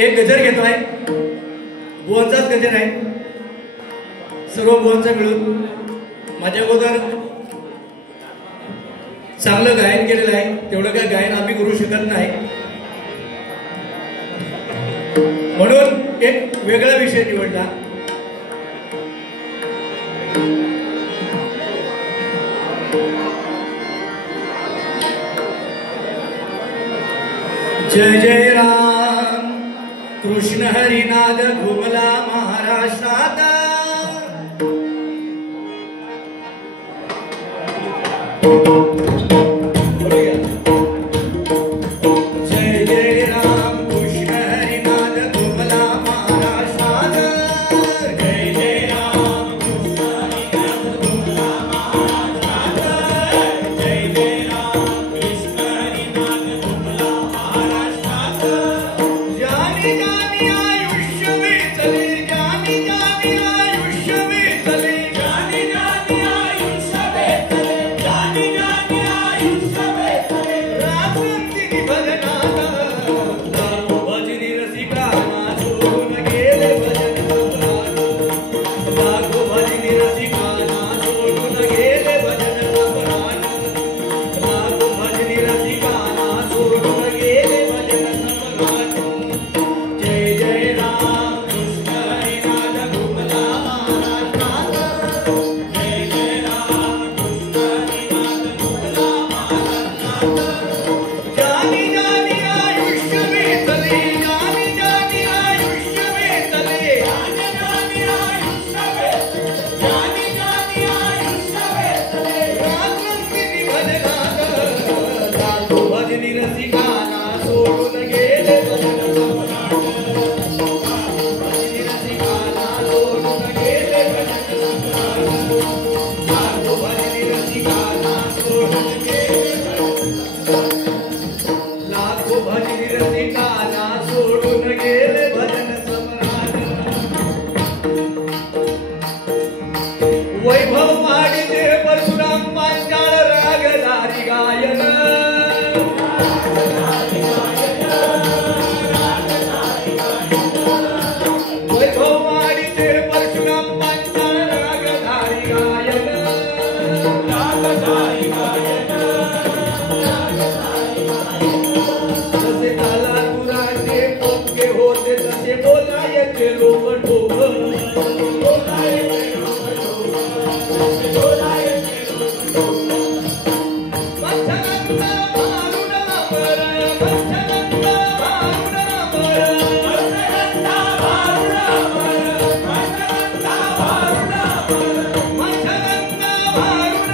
एक गजर घेतोय, बुवांचाच गजर आहे, सर्व बुवांचा मिळून. माझ्या अगोदर चांगलं गायन केलेलं आहे, तेवढं काय गायन आम्ही करू शकत नाही, म्हणून एक वेगळा विषय निवडला. जय जय राम कृष्ण हरिनाद घुमला महाराष्ट्रात. जय जय राम कृष्ण हरिनाद घुमला महाराष्ट्रात. जय जय राम कृष्ण हरिनाद घुमला महाराष्ट्रात. जय जय राम कृष्ण हरिनाद घुमला महाराष्ट्रात. जानी जानी आयुष्य वेचले, जानी जानी आयुष्य वेचले, जानी जानी आयुष्य वेचले, जानी जानी आयुष्य वेचले. रामचंद्री भजनात लाखो भजनी रसिकांना सोडून गेले भजन सम्राट. लाखो भजनी रसिकांना सोडून गेले भजन सम्राट. लाखो भजनी रसिकांना सोडून गेले भजन सम्राट. जय जय राम कृष्ण हरिनाद घुमला महाराष्ट्रात. जय जय राम कृष्ण हरिनाद घुमला महाराष्ट्रात. जानी जानी आयुष्य वेचले, जानी जानी आयुष्य वेचले, जानी जानी आयुष्य वेचले, जानी जानी आयुष्य वेचले. रामचंद्री भजनात लाखो भजनी रसिकांना सोडून गेले भजन सम्राट. भजनी रसिकांना सोडून गेले भजन सम्राट. लाखो भजनी रसिकांना सोडून गेले लाखो भजनी रसिकांना सोडून गेले भजन सम्राट. वैभव वाढीते परशुराम पांचाळ रागधारी गायन. वैभव वाढीते परशुराम पांचाळ रागधारी गायन. जसे तालातुराचे पोटके होते तसे बोलायचे लोक ठोक. मच्छगंध भारुड अमर, मच्छगंध भारुड अमर, मच्छगंध भारुड अमर, मच्छगंध भारुड अमर, मच्छगंध भारुड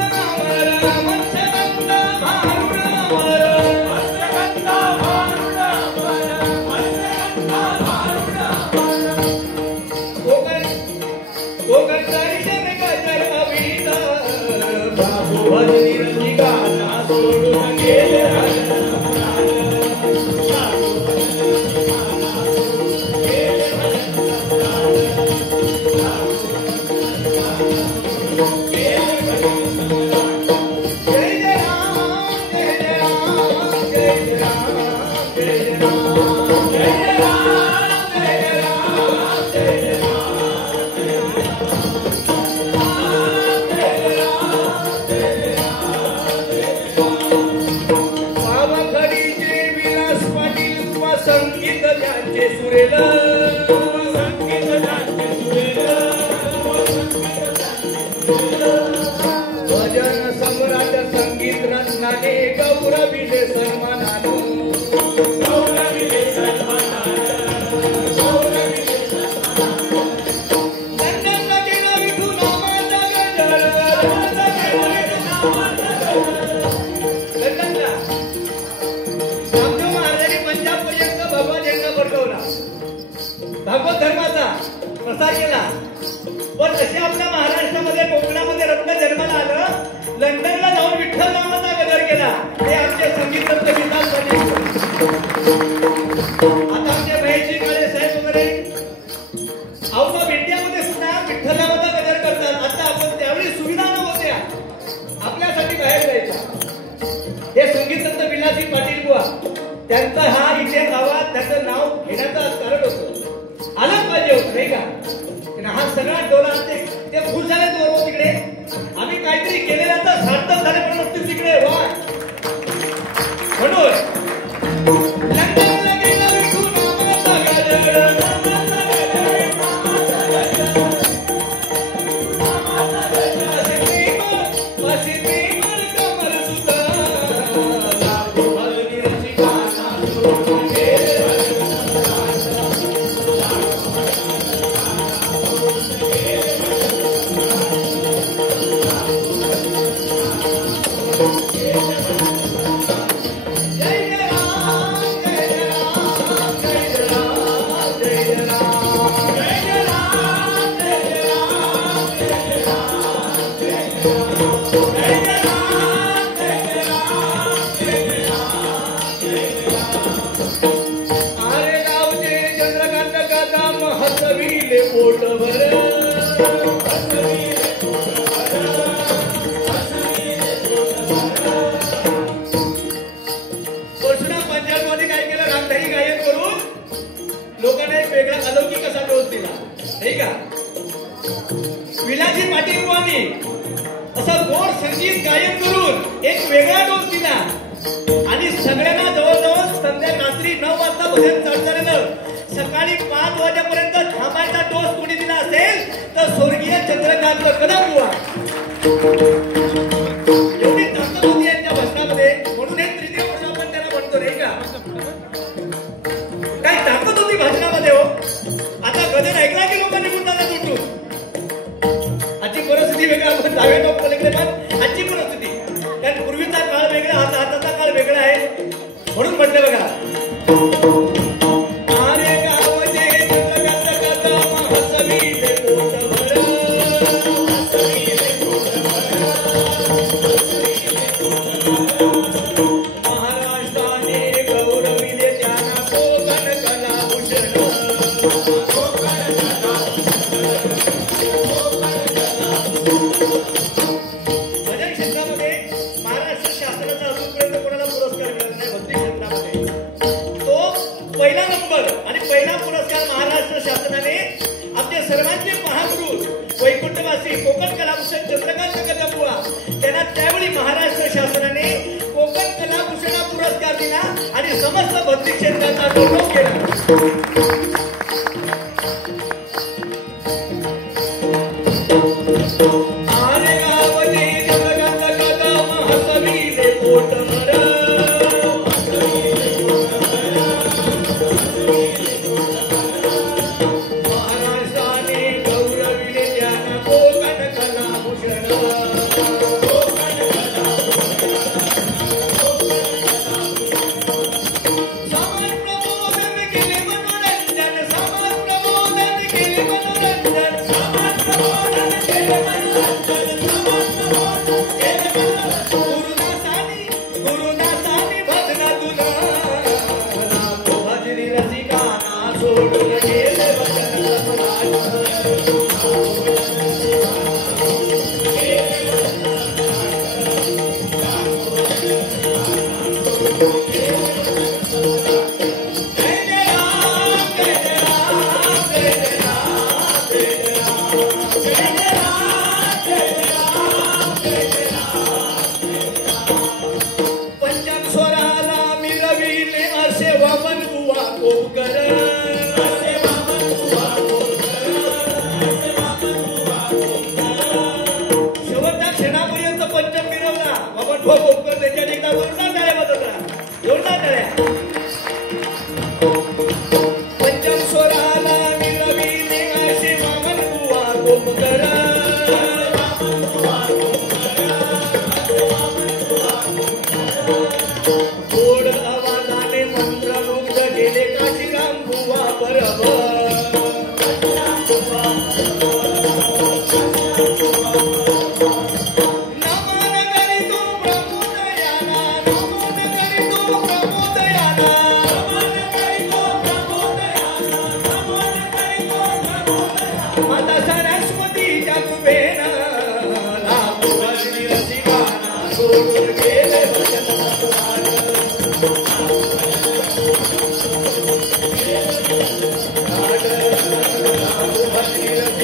अमर, मच्छगंध भारुड अमर, मच्छगंध भारुड अमर, मच्छगंध भारुड अमर. कोकण दर्शन गजर अभित बाबू भजनी रसिकांना सोडून गेले भजन सम्राट. गेले भजन सम्राट. गेले भजन सम्राट. जय जय राम जय जय राम जय जय राम जय जय राम जय जय राम जय जय राम जय जय राम. पावखडीचे विलास पाटील किंवा संगीत ज्यांचे सुरेल. संगीत ज्यांचे सुरेल. भजन सम्राट संगीत रत्नाने गौरविले सन्मानानं. गौरविले सन्मानानं. गौरविले सन्मानानं. लंडनला गेला विठू नामाचा गजर. लंडनला गेला विठू नामाचा गजर. लंडनला रामदेव महाराजांनी पंजाबपर्यंत भगवत झेंडा फडकवला, भागवत धर्माचा प्रसार केला. पण जसे आपल्या महाराष्ट्रामध्ये कोकणामध्ये रत्न जन्माला आलं, लंडनला जाऊन विठ्ठल नामाचा गजर केला. हे आमचे संगीत रत्न विकास पाटील. आता आमचे महेशजी काळे साहेब वगैरे आउट ऑफ इंडियामध्ये सुद्धा विठ्ठल नामाचा गजर करतात. आता आपण त्यावेळी सुविधा नव्हत्या, आपल्यासाठी बाहेर जायच्या. हे संगीत रत्न विलासी पाटील बुवा, त्यांचा हा इथे गावात त्याचं नाव घेण्याचं कारण सगळा डोला ते फुल झाले बरोबर तिकडे आम्ही काहीतरी केलेलं तर सार्थक झाले पण नसतील तिकडे वा म्हणून विलासी पाटील बुवांनी असं गोड संगीत गायन करून एक वेगळा डोस दिला आणि सगळ्यांना जवळजवळ संध्या रात्री 9 वाजता भजन चाललेलं सकाळी 5 वाजेपर्यंत थांबायचा डोस कोणी दिला असेल तर स्वर्गीय चंद्रकांत कदम बुवा एवढी ताकद होती यांच्या भजनामध्ये म्हणून हे तृतीय वर्ष आपण त्याला म्हणतो नाही का काही ताकद होती भजनामध्ये हो आता गजन ऐकला की लोकांनी म्हणतात तुटून आजची परिस्थिती वेगळी आपण जावे लोक पलीकडे पण आजची परिस्थिती कारण पूर्वीचा काळ वेगळा आता आताचा काळ वेगळा आहे म्हणून म्हटलं बघा अरे गावचे चंद्रकांत कदम हसवीले पोटभर महाराष्ट्राने गौरविले त्यांना कोकण कलाभूषण भजन क्षेत्रामध्ये महाराष्ट्र शासनाचा अजूनपर्यंत कोणाला पुरस्कार मिळत नाही भक्ती क्षेत्रामध्ये तो पहिला नंबर आणि पहिला पुरस्कार महाराष्ट्र शासनाने आपल्या सर्वांचे महापुरुष वैकुंठवासी कोकण कलाभूषण चंद्रकांत कदम बुवा त्यांना त्यावेळी महाराष्ट्र शासनाने कोकण कलाभूषण पुरस्कार दिला आणि समस्त भक्ती क्षेत्राचा गौरव केला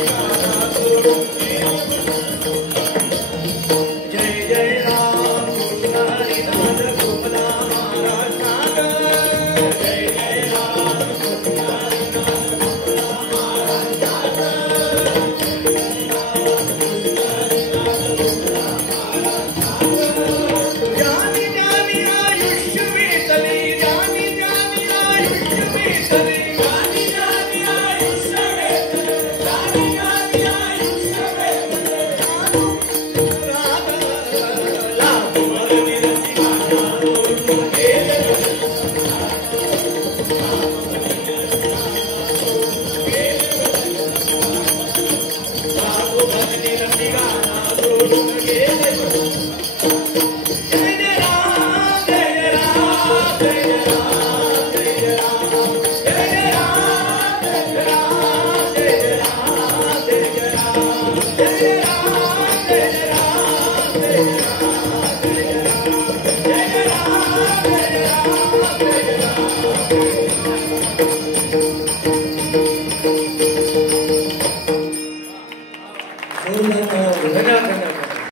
Hare जय